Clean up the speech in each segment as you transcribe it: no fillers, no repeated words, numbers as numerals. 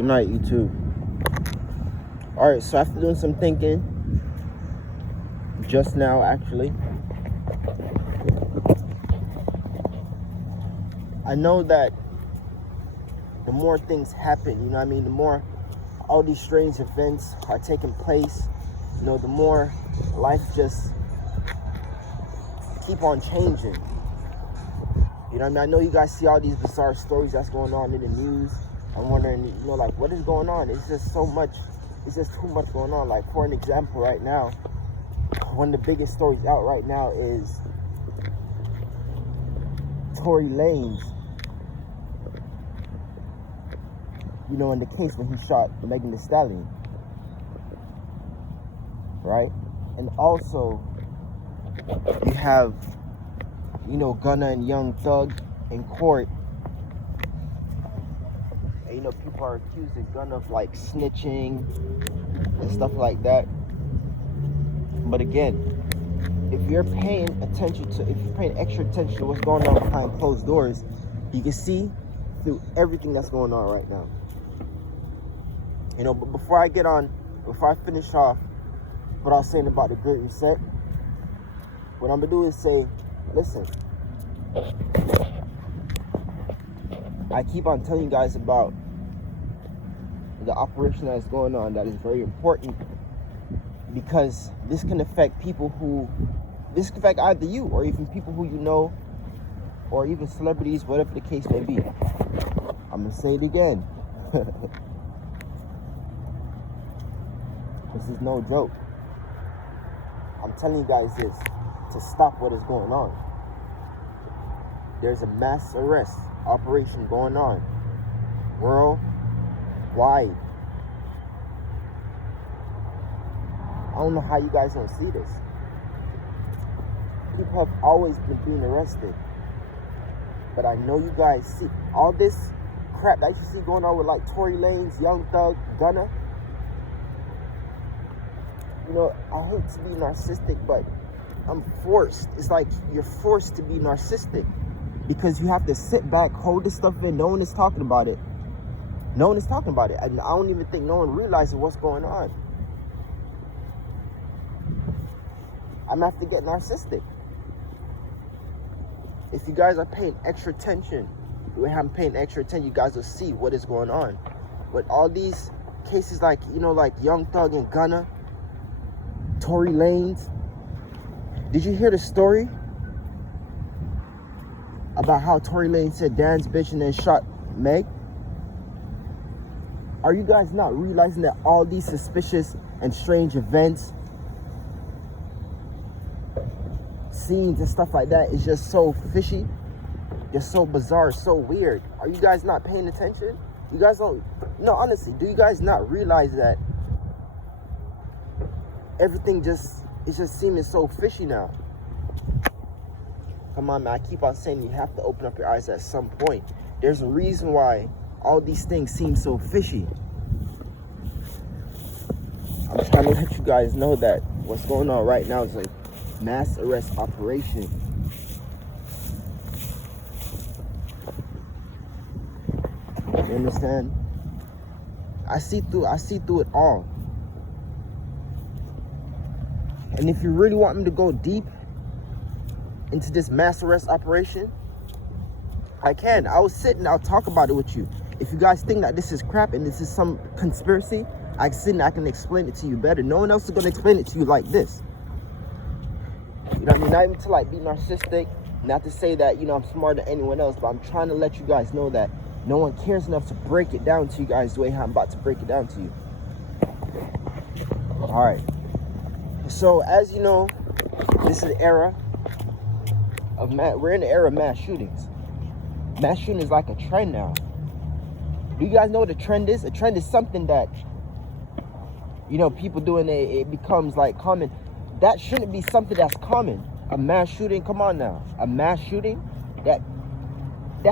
Good night, YouTube. Alright, so after doing some thinking, just now actually, I know that the more things happen, you know what I mean, the more all these strange events are taking place, you know, the more life just keep on changing. You know what I mean? I know you guys see all these bizarre stories that's going on in the news. I'm wondering, you know, like, what is going on? It's just so much, it's just too much going on. Like, for an example, right now, one of the biggest stories out right now is Tory Lanez, you know, in the case when he shot Megan Thee Stallion, right? And also, you have, you know, Gunna and Young Thug in court. And, you know, people are accusing Gunna of, like, snitching and stuff like that. But again, if you're paying extra attention to what's going on behind closed doors, you can see through everything that's going on right now. You know, but before I finish off what I was saying about the Great Reset, what I'm gonna do is say, listen, I keep on telling you guys about the operation that is going on that is very important, because this can affect either you or even people who you know, or even celebrities, whatever the case may be. I'm gonna say it again. This is no joke. I'm telling you guys this to stop what is going on. There's a mass arrest operation going on worldwide. I don't know how you guys don't see this. People have always been being arrested, but I know you guys see all this crap that you see going on with, like, Tory Lanez, Young Thug, Gunna. You know, I hate to be narcissistic, but I'm forced. It's like you're forced to be narcissistic, because you have to sit back, hold this stuff in. No one is talking about it. No one is talking about it. And I don't even think no one realizes what's going on. I'm gonna have to get narcissistic. If you guys are paying extra attention, the way I'm paying extra attention, you guys will see what is going on. With all these cases, like, you know, like Young Thug and Gunna, Tory Lanez. Did you hear the story about how Tory Lanez said Dan's bitch and then shot Meg? Are you guys not realizing that all these suspicious and strange events, scenes and stuff like that is just so fishy, just so bizarre, so weird? Are you guys not paying attention? You guys don't, no, honestly, do you guys not realize that everything is just seeming so fishy now? Come on, man, I keep on saying you have to open up your eyes at some point. There's a reason why all these things seem so fishy. I'm trying to let you guys know that what's going on right now is a mass arrest operation. You understand? I see through it all. And if you really want me to go deep into this mass arrest operation, I can. I'll sit and I'll talk about it with you. If you guys think that this is crap and this is some conspiracy, I can sit and I can explain it to you better. No one else is going to explain it to you like this. You know what I mean? Not even to, like, be narcissistic, not to say that, you know, I'm smarter than anyone else, but I'm trying to let you guys know that no one cares enough to break it down to you guys the way I'm about to break it down to you. All right. So, as you know, this is the era of we're in the era of mass shootings. Mass shooting is like a trend now. Do you guys know what a trend is? A trend is something that, you know, people doing it becomes like common. That shouldn't be something that's common. A mass shooting, come on now. A mass shooting, that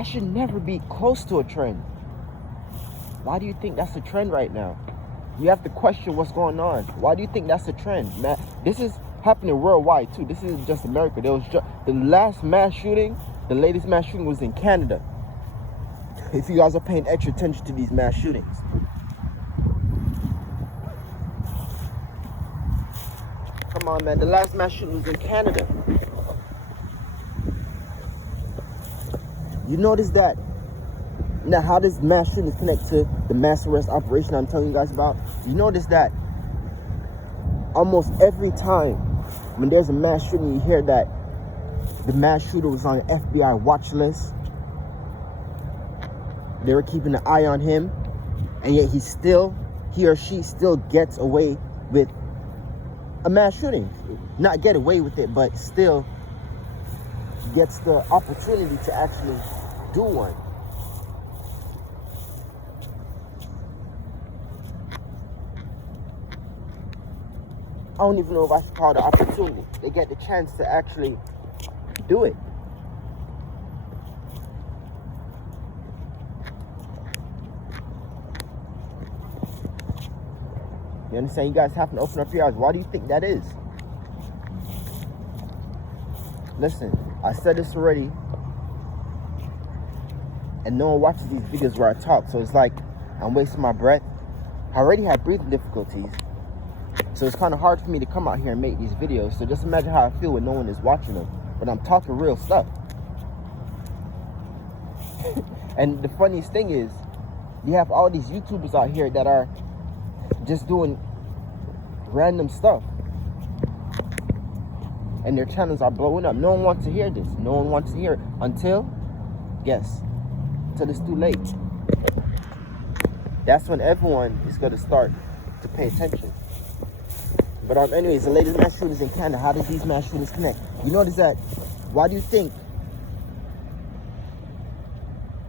should never be close to a trend. Why do you think that's a trend right now? You have to question what's going on. Why do you think that's a trend? This is happening worldwide too. This isn't just America. There was the last mass shooting, the latest mass shooting was in Canada. If you guys are paying extra attention to these mass shootings. on, man. The last mass shooting was in Canada. You notice that? Now, how does mass shootings connect to the mass arrest operation I'm telling you guys about? You notice that almost every time when there's a mass shooting, you hear that the mass shooter was on an FBI watch list. They were keeping an eye on him, and yet he or she still gets away with a mass shooting. Not get away with it, but still gets the opportunity to actually do one. I don't even know if I should call it an opportunity. They get the chance to actually do it. You understand? You guys have to open up your eyes. Why do you think that is? Listen, I said this already, and no one watches these videos where I talk, so it's like I'm wasting my breath. I already have breathing difficulties, so it's kind of hard for me to come out here and make these videos. So just imagine how I feel when no one is watching them, but I'm talking real stuff. And the funniest thing is, you have all these YouTubers out here that are just doing random stuff, and their channels are blowing up. No one wants to hear this. No one wants to hear it until, guess, until it's too late. That's when everyone is going to start to pay attention. But anyways, the latest mass shootings in Canada. How does these mass shootings connect? You notice that? Why do you think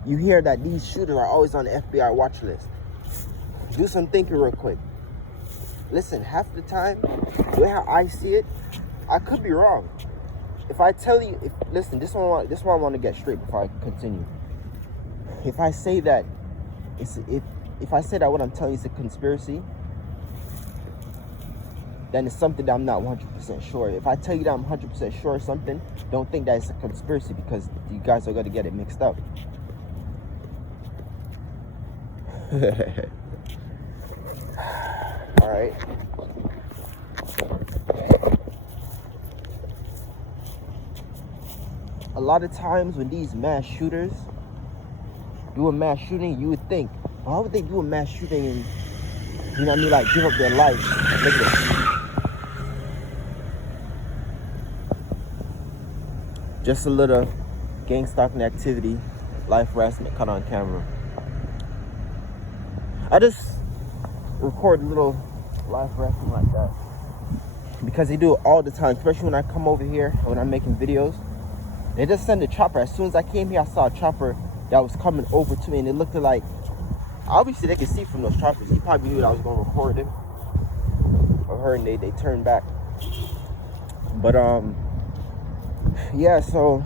you hear that these shooters are always on the FBI watch list? Do some thinking real quick. Listen, half the time, the way how I see it, I could be wrong. If I tell you, listen, this one I want to get straight before I continue. If I say that if I say that what I'm telling you is a conspiracy, then it's something that I'm not 100% sure. If I tell you that I'm 100% sure of something, don't think that it's a conspiracy, because you guys are going to get it mixed up. All right. A lot of times when these mass shooters do a mass shooting, you would think, why would they do a mass shooting and, you know what I mean, like give up their life? Look at this. Just a little gang stalking activity, life harassment caught on camera. I just record a little life harassment like that because they do it all the time, especially when I come over here, when I'm making videos. They just send a chopper. As soon as I came here, I saw a chopper that was coming over to me, and it looked like, obviously they could see from those choppers. He probably knew that I was going to record him or her, and they turned back. But yeah, so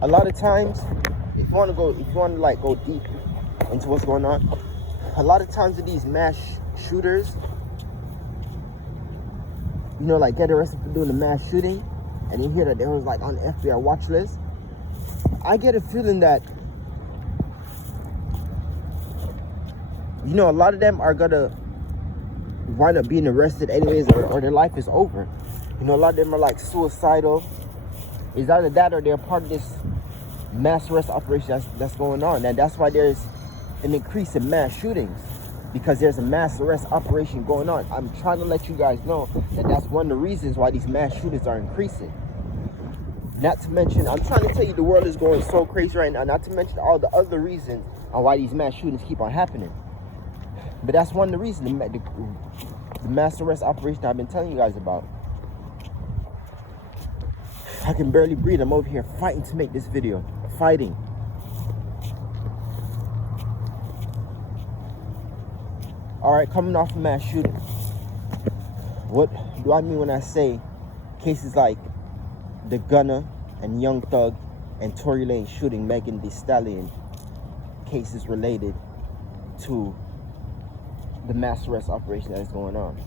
a lot of times, if you want to like go deep into what's going on, a lot of times with these mass shooters, you know, like get arrested for doing a mass shooting, and you hear that they was like on the FBI watch list. I get a feeling that, you know, a lot of them are gonna wind up being arrested anyways, or their life is over. You know, a lot of them are like suicidal. It's either that or they're part of this mass arrest operation that's going on. And that's why there's an increase in mass shootings, because there's a mass arrest operation going on. I'm trying to let you guys know that that's one of the reasons why these mass shootings are increasing. Not to mention, I'm trying to tell you, the world is going so crazy right now, not to mention all the other reasons on why these mass shootings keep on happening. But that's one of the reasons, the mass arrest operation I've been telling you guys about. I can barely breathe. I'm over here fighting to make this video. Fighting. Alright, coming off a mass shooting. What do I mean when I say cases like the Gunna and Young Thug and Tory Lanez shooting Megan Thee Stallion, cases related to the mass arrest operation that is going on?